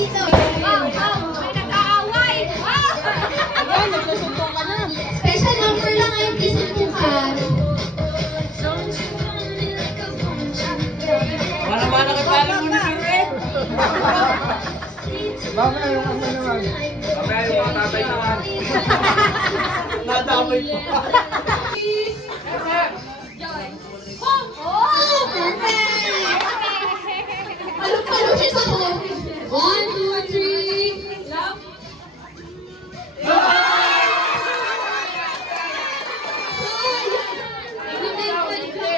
dito. May nag-aaway. Ayan, nagsusumbong ka na. Special number lang ang tisuntukan. Mana-mana ka pala mo na eh. Mamaya yung ano naman. Mamaya yung mga tatay naman. Nadamay pa. Oh, perfect! Palong-palong siya sa ko. 1, 2, 3. Love.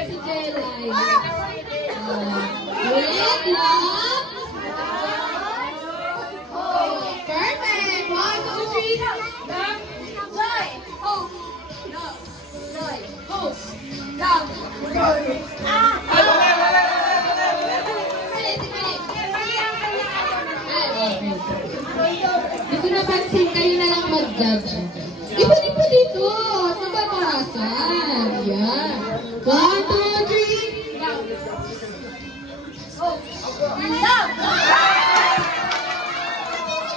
Si Jelay. Wait, love. Perfect! 1, 2, 3. Love. Joy. Hope. Love. Joy. Hope. Love. Joy. Hindi ko napansin, kayo na lang mag-judge. Ipunin po dito. Magbabahasan. Yan. 1, 2, 3. Love. Oh. Love.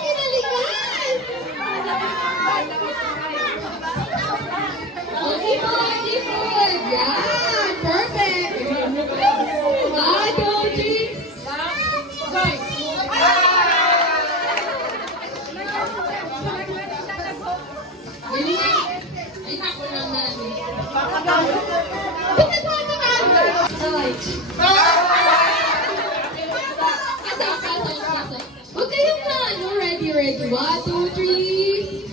Kinalingan. Okay po, hindi po. Yan. Perfect. 1, 2, 3. Love. Ay, ako naman. Huwag kayong na, ano, ready. 1, 2, 3.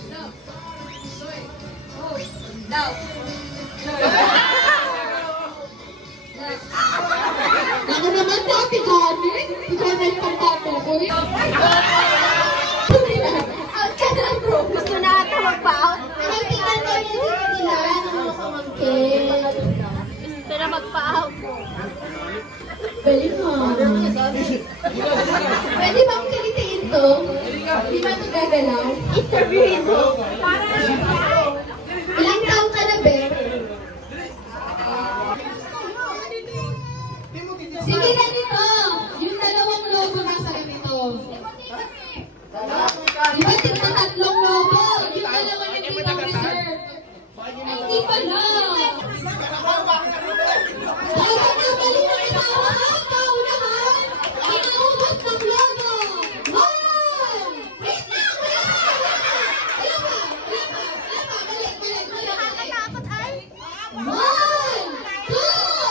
Ako naman po, tiganin. Tiganin yung pagpapo ko eh. Out ka na, bro. Gusto na ata mag-pa-out. Tingnan ko yung nila. Ano ko mamkin. Pero mag-pa-out mo. Galing mo. Pwede bang kilitiin to? Di ba ito gagalaw? Interviewin mo. Ilang taon ka na, Be? Sige, ganito. Yung dalawang logo nasa ganito. Di ba tigna tatlong logo? Yung dalawa na kitang reserve. Hindi pala. Dapat na bali na kasama ang kaunahan. Inaubos ng logo. 1! Wait lang! Wala pa! Balik. 1, 2, go!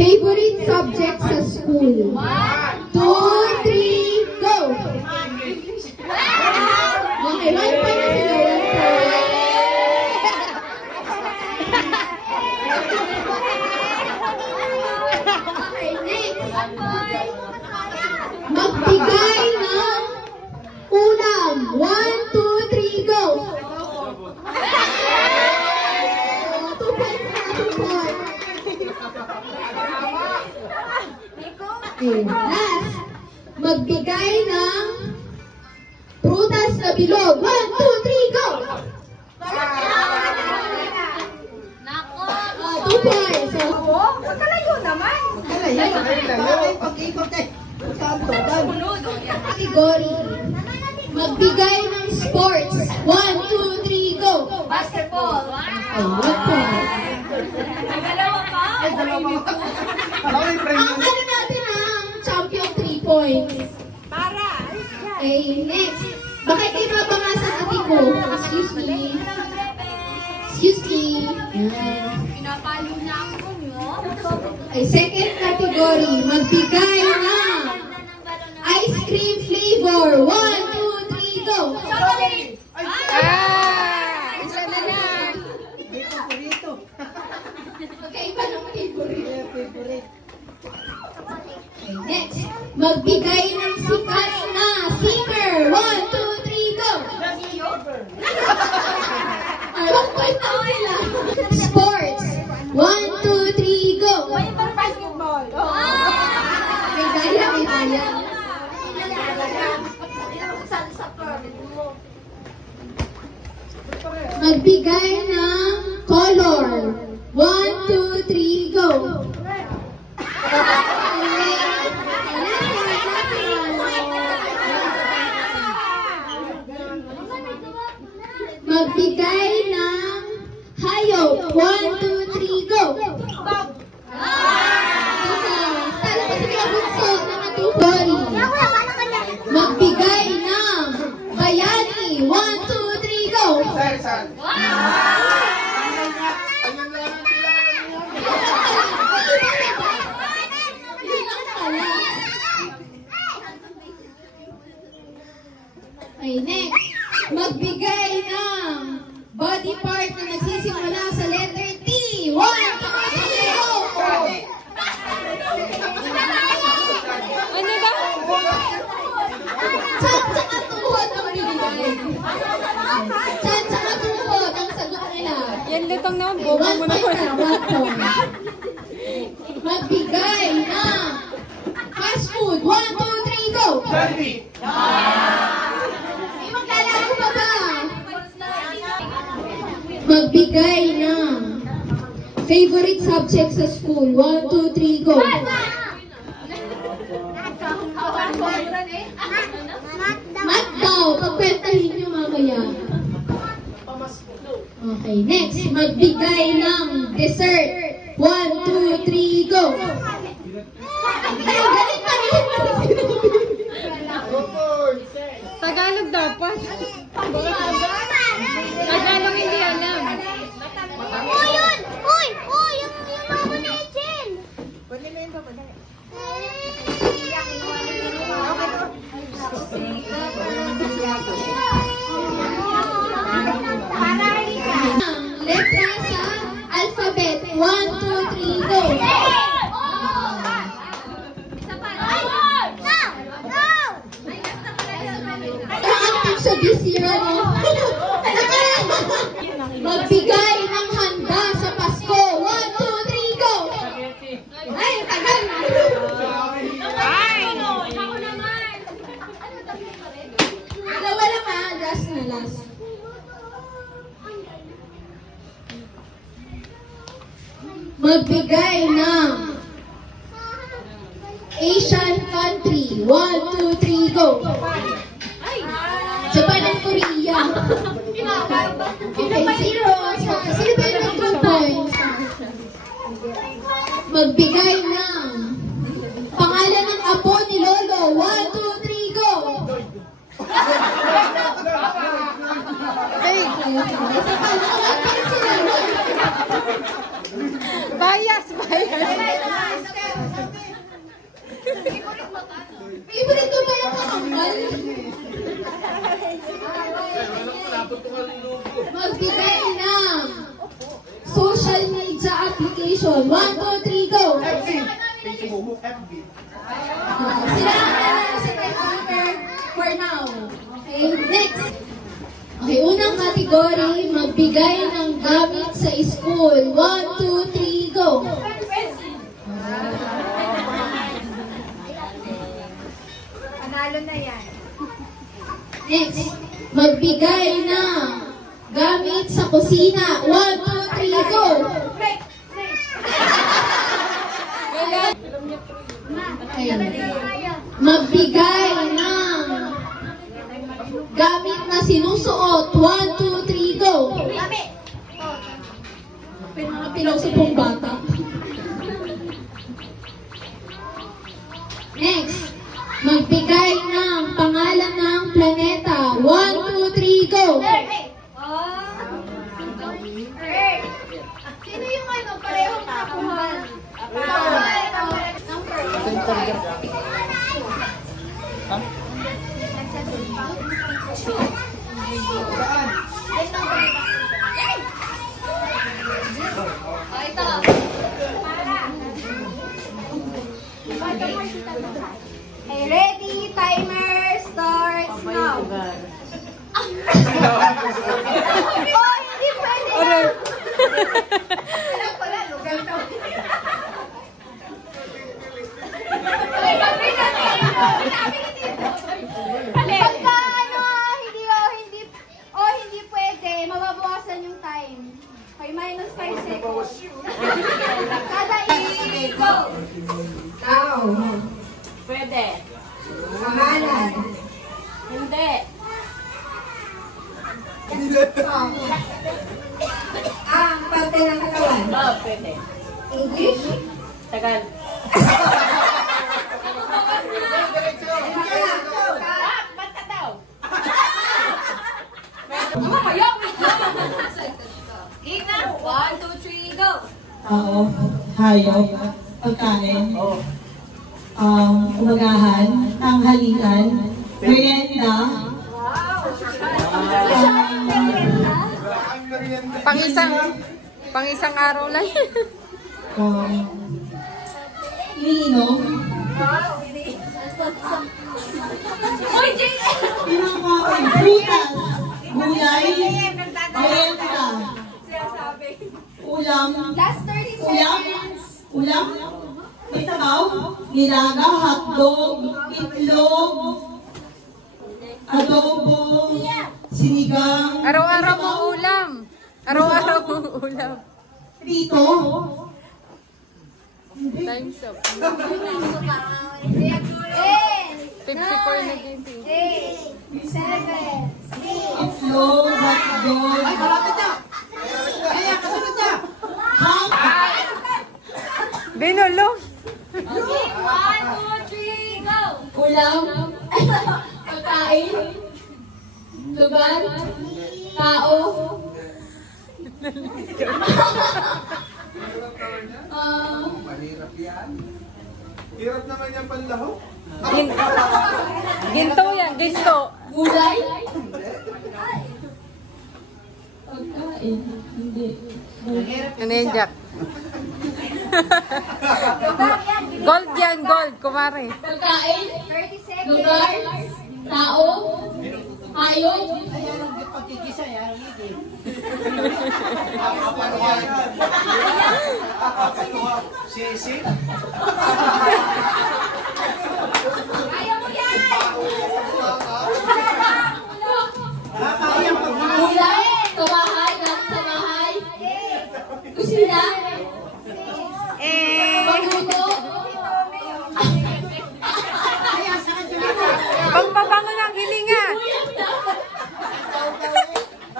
Favorite subject sa school? 1, 2, 3, go! Okay, 1 point na sila. 1 point. Okay, next. Magbigay ng ulam. 1, 2, 3, go! 2 points na, 2 points. Okay, last. Magbigay ng prutas na bilog. 1, 2, 3, go! Nako. 2 points. Magkalayo naman. Pag-ikot eh. Saan to? Category. Magbigay ng sports. 1, 2, 3, go! Basketball. Oh, 1 point. May dalawa pa? Ay, dalawa pa. Parang may Ang premium. ano natin ang champion 3 points. Para. Okay, next. Bakit kayo mabangasan ate ko? Excuse me. Excuse me. Yan. Pinapalo na ako nyo. Okay, second category. Magbigay ng ice cream flavor. 1, 2, 3, go! Chocolate. Ay! Okay, next. Magbigay ng sikat na singer. 1, 2, 3, go! Anong kwenta sila? Sports. 1, 2, 3, go! Basketball. May daya, may daya. Magbigay ng color. 1, 2, 3, go! Magbigay ng hayop. 1, 2, 3, go! Talo pa si Kuya Bunso na natupori. Magbigay ng bayani. 1, 2, 3, go! Sersan. Yun lang pala. Okay, next. Magbigay ng body part na nagsisimula sa letter T. 1, 2, 3, go! Ano ba? Chan tsaka tuhod ang bibigay. Chan tsaka tuhod ang sagot nila. Yan lutong naman, bobo mo na. 1 point. Magbigay ng fast food. 1, 2, 3, go! Jollibee. Maglalaro pa ba? Magbigay ng favorite subject sa school. 1, 2, 3, go! Math daw. Pagkwentahin nyo mamaya. Okay, next. Magbigay ng dessert. 1, 2, 3, go! Ay, galing na rin. Tagalog dapat. Tagalog hindi alam. Ang letra sa alphabet. 1, 2, 3, go! Naka-active sa B0, no? Magbigay ng handa sa Pasko. 1, 2, 3, go! Ay, tagal! Dalawa lang ha. Last na last. Magbigay ng Asian country. 1, 2, 3, go! Japan and Korea. Okay, 0. Sino ba yung 2 points? Magbigay ng pangalan ng apo ni Lolo. 1, 2, 3, go! Ay, isa pa na. Bias. Favorite mo ba yung kakambal? Magbigay ng social media application. 1, 2, 3, go! FB. Facebook, FB. Sila ang sa tiebreaker for now. Okay, next. Okay, unang category, magbigay ng gamit sa school. 1, 2, 3, go! Panalo na yan. Next, magbigay ng gamit sa kusina. 1, 2, 3, go! Okay. Magbigay ng gamit na sinusuot. 1, 2, 3, go! Mga pinag-supong bata. Next, magbigay ng pangalan ng planeta. 1, 2, 3, go! Sino yung ano, parehong nakuhan? Ito. yung time. Okay, minus 5 seconds. Kada go! Tao. Pwede. Pangalan. Hindi. Ang parte ng katawan. Oh, pwede. English. Tagal. Ba't ka daw? Ina, 1, 2, 3, go! Oo, hayop, pagkain, umagahan, tanghalian, merienda, Pang-isang araw lang. iniinom, pinakain, prutas, gulay, merienda, ulam, Last 30 ulam, seconds. ulam, may sabaw, nilaga, hotdog, itlog, adobo, sinigang, Araw-araw mo ulam. Araw-araw mo ulam. prito, Time's up. 10, 54 na din. 8, 7, 6, itlog, hotdog, ham, Binulong. Okay, 1, 2, 3, go! Ulam, pagkain, lugar, tao, Mahirap yan. Hirap naman yan panlahok. Ginto yan, ginto. gulay, pagkain, hindi. Ano yan, Jack? Gold yan, gold. Kumari. Pagkain, 30 seconds. lugar, tao, hayop, Sisi. Kaya mo yan! gulay, sa bahay, nasa bahay, kusina, pagluto, Pangpabango ng hilinga.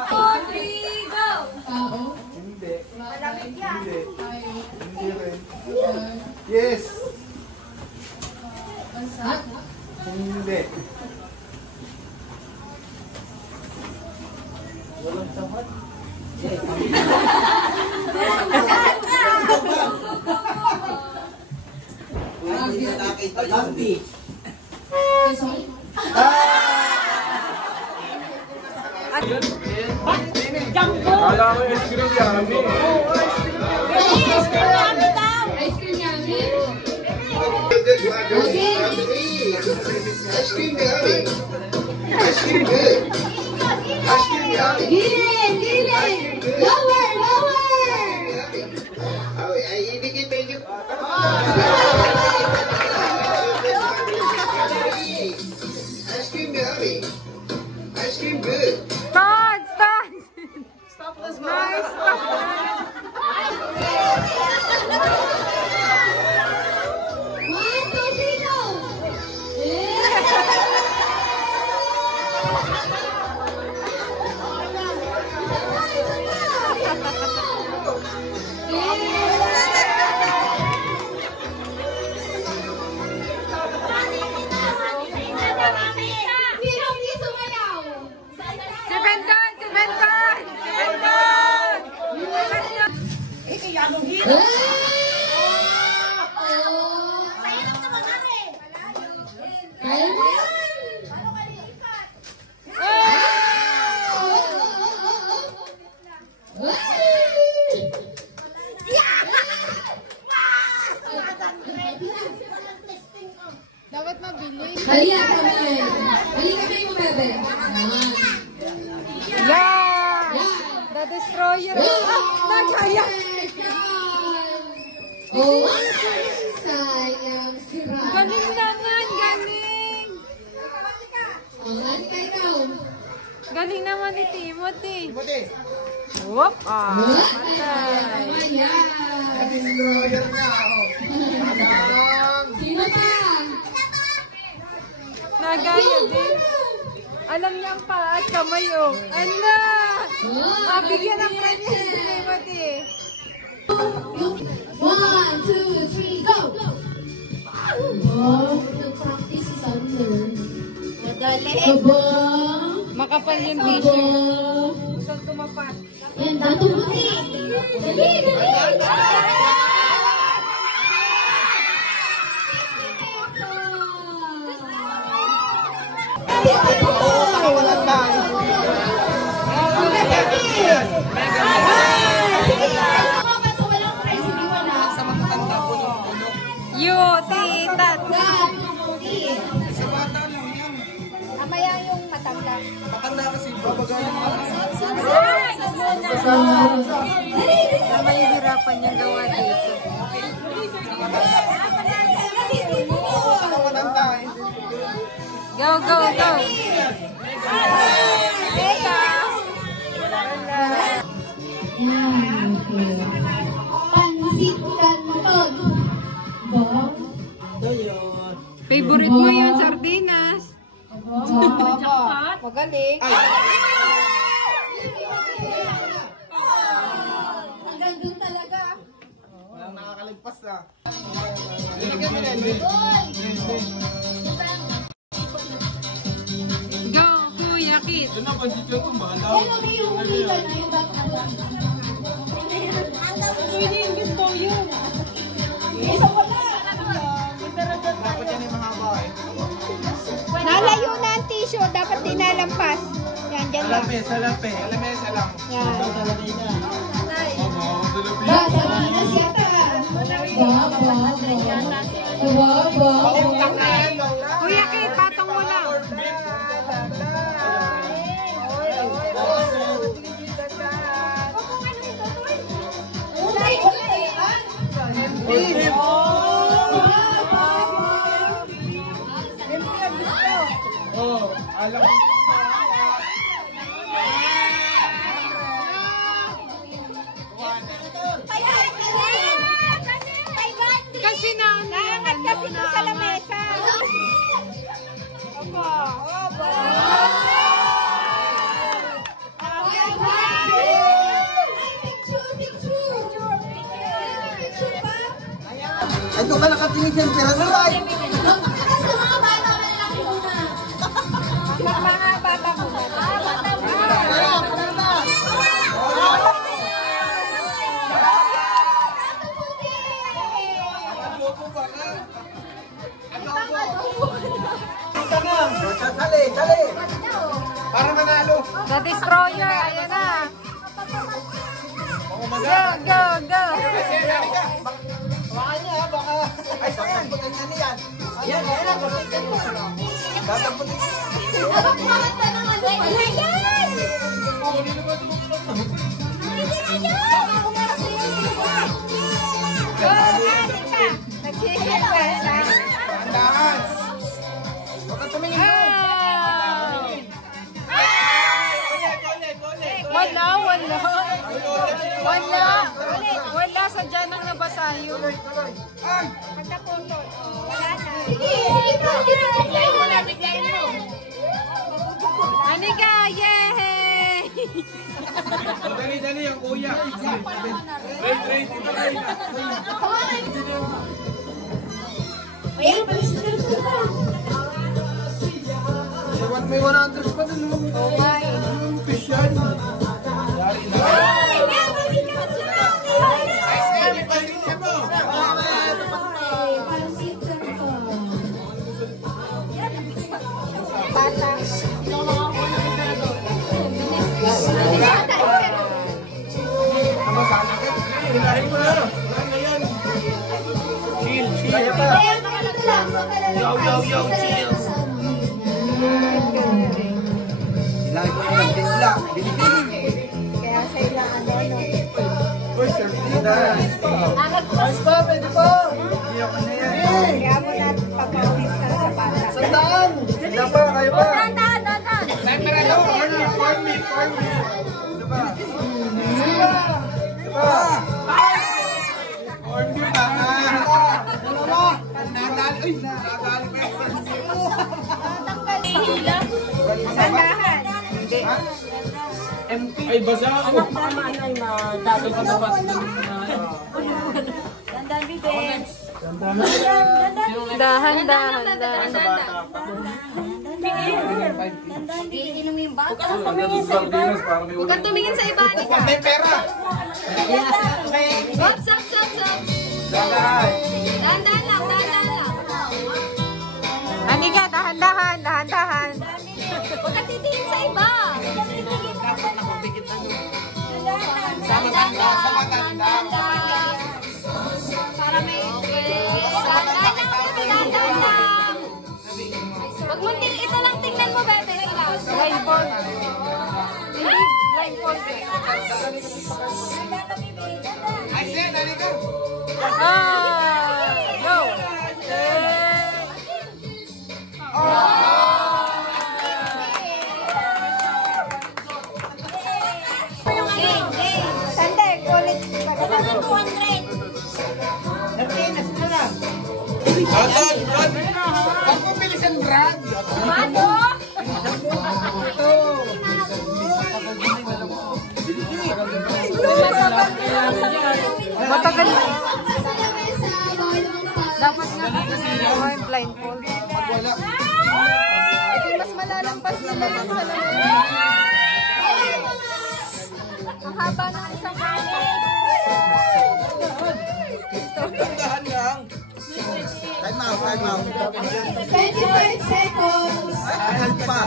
2, 3, go! tao, Hindi. Malamig yan. Hindi. Hindi rin. Yes. bansak, Hindi. Walang sapat. sorry, Kala ko yung screw yummy. ice cream yummy, Ice cream yummy. Ice cream good. Ice cream yummy. gilid, lower, lower, Oh, ibigay pa yung... Ice cream yummy. Ice cream good. Stop! Stop! Nice! one, two, three, go, Sino hindi sumayaw? Si Bendon! Si Bendon! Si Bendon! Sa'yo naman kami. kaya mo yan, Dapat mabilis. Dali ang kamay. Dali kamay mo, bebe. Ayan. Yeah! The Destroyer. Nagkaya! Oh, sayang sira. Galing naman! Galing! Angan ka ikaw. Galing naman ni Timothy. Buti. Whoop! Wala. Tama yan. Destroyer nga, oh. Sino pa? Nagaya din. Alam niya ang paa at kamay, oh. Ano? Mabigyan ng premyo si Timothy. 1, 2, 3, go! Wow, nag-practice si Sander. Madali. Aba! Makapal yung Aba! t-shirt. Gusto tumapat. Yan, dato puti! Dali, dali! Nakawalan tayo. You, tita. Mamaya yung matanda. Matanda kasi, babagalan mo. Tama yung hirapan niyang gawa dito. Matanda eh. Go, go, go. Yan, okay. Pansit Canton. Ba? Favorite mo yung sardinas. Magaling. Hanggang doon talaga. Walang nakakalagpas ah. Go, Kuya Kit. Yan ang yung ulita na yung dapat. Dapat yan yung mahaba eh. Nalayo na ang tissue. Dapat dinalampas. Yan, dyan lang. Salape. Alamesa lang. Yan. Ba, Salinas yata. Ba. Kuya Kit, patong mo lang. Oh, alam mo. Kasi Naangat kasi doon sa lamesa. Ay, doon ka nakatingin sa pera na tayo. Sa mga bata na lang muna. Mga bata ko na. Dali. Para manalo. The Destroyer, ayan na. Go, go, go. Baka niya, baka. Ay, tatamputin niya niyan. Yan, tatamputin mo. Tatamputin niya. Bakit ka naman Tandaan. Huwag kang tumingin mo. Wala, sadya nang nabasa yun. Pagkaputol. Wala na. Anika, yay! Dali ang kuya. Wait, ito kayo. Ayan, palisin ka. May 100 pa dun. Okay. Fish yan. Hilahin mo na. Ngayon. Chill. Kaya pa. Yo, chill. Ilagay ko yung timpla. Binibili. Ay, basa ako. Dapat pa dapat. Dandan, bibig. Dahan. Iinom mo yung bata. Huwag kang tumingin sa iba, Anika. May pera. Stop. Dahan lang. Anika, dahan. Huwag kang titingin sa iba. Dahan lang. Para may dahan lang. Huwag mo ito lang tingnan mo, bebe. Blindfold. Ay, Sen, halika. Go! Sande, ulit. Dandan, 200. Huwag mo bilisan, Brad. Mado! Matagal. Sa lamesa, bawal lumampas. Dapat nga yung blindfold. Wala. Mas malalampas nila lang sa lamesa. Ang haba ng isang kanin. Dahan lang. Time out. 25 seconds. Ay, pa.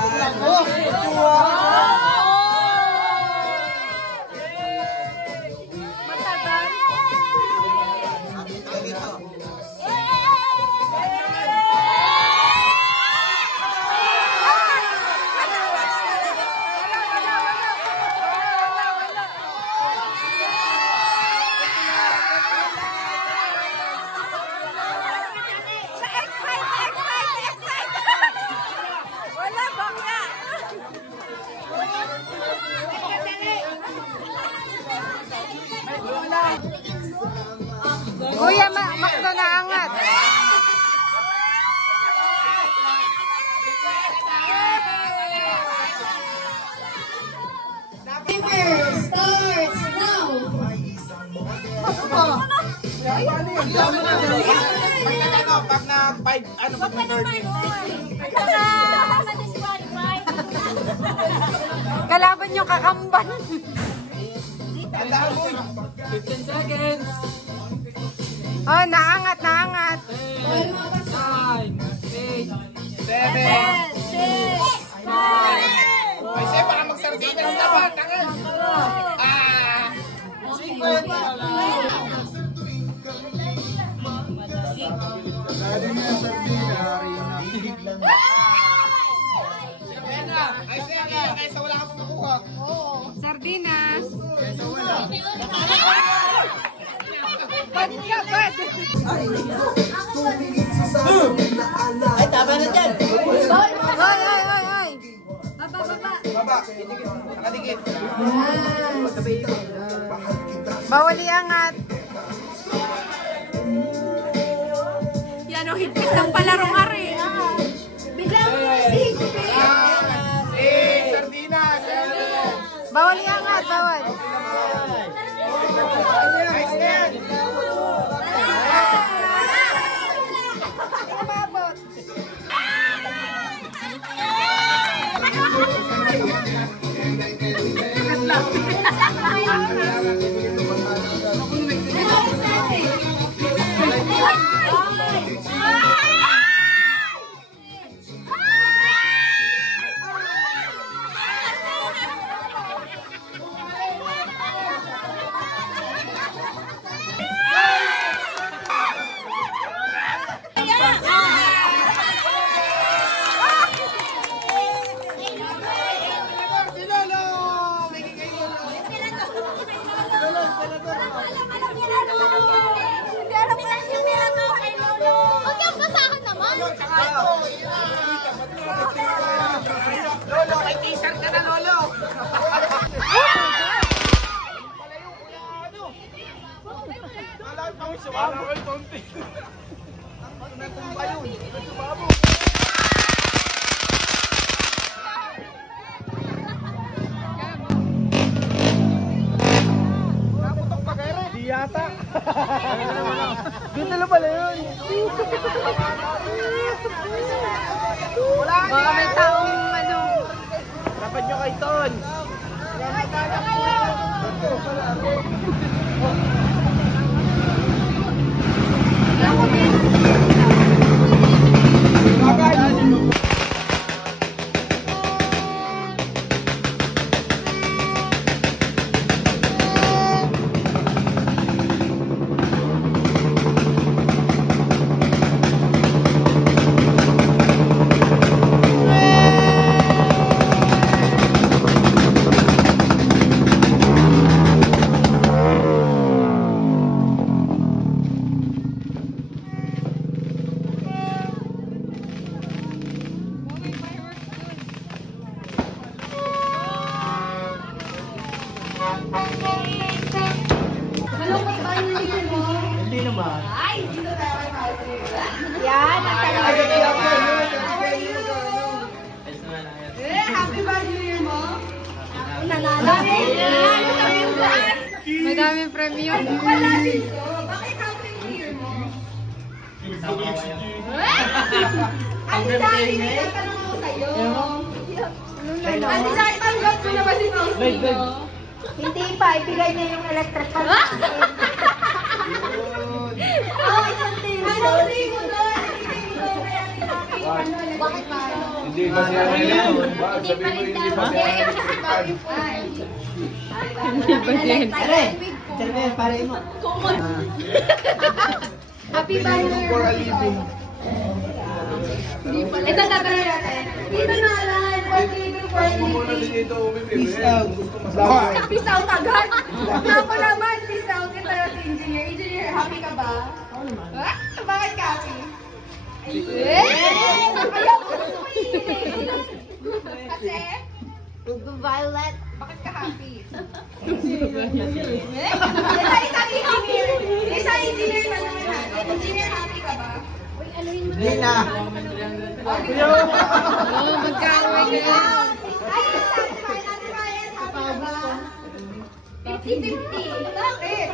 Wala bang nga? Kuya, makto na angat. Timer starts now. Pag na 5, pag na 30. Kalaban yung kakamban. Tandaan mo. 15 seconds. Oh, naangat. Bawal lumampas. 9, 8, 7. Ay, Sen, baka magsardinas na ba? Tangan. Ay, Sen, kaysa wala ka pa makuha. Sardinas. Ay, tama na dyan. Oy. Baba. Nakadikit. Bawal iangat. Yan o, higpit ng palarong ari. Sardinas. Bawal iangat, bawal. Ay, Sen. Dito na pala yun. Baka may taong ano. Dapat nyo kay Ton. Malungkot ba yung New Year mo? Hindi naman. Ay, dito tayo kay Master. Yan, happy ba New Year mo? Nanalo. May daming premium. Wala dito. Bakit happy New Year mo? Ang dami may tatanong ako sa'yo. Ate Jai, tanggap mo na ba si Faustino? Hindi pa, ibigay niya yung electric fan. Oh, isang tingin. Anong tingin mo doon? Bakit ba? Hindi kasi ano yun. Sabihin mo hindi pa Pare mo. Happy ba New Year? for a living. Ito tatanong natin. Dito na lang, what do you do for a living? Peace out. Peace out agad. Ako naman, peace out. Ito na si Engineer. Engineer, happy ka ba? Oo naman. Bakit ka happy? Ayaw ko gusto ko kasi? Violet. Bakit ka happy? Isang engineer pa naman natin. Engineer, happy ka ba? Hindi na. Oo, magkaaway ka na. Ay, sabi pa natin, Ryan, happy ka ba? 50-50. Bakit?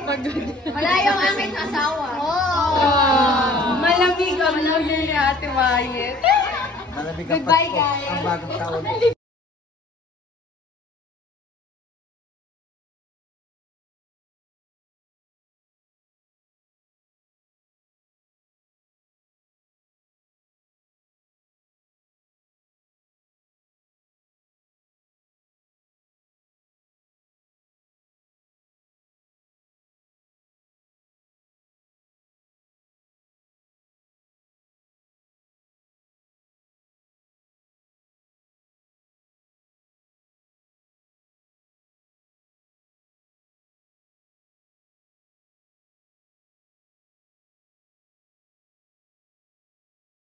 Wala yung aking asawa. Malamig ang love ni Ate Wyatt. Malamig ang Goodbye, Pasko, guys. ang bagong taon.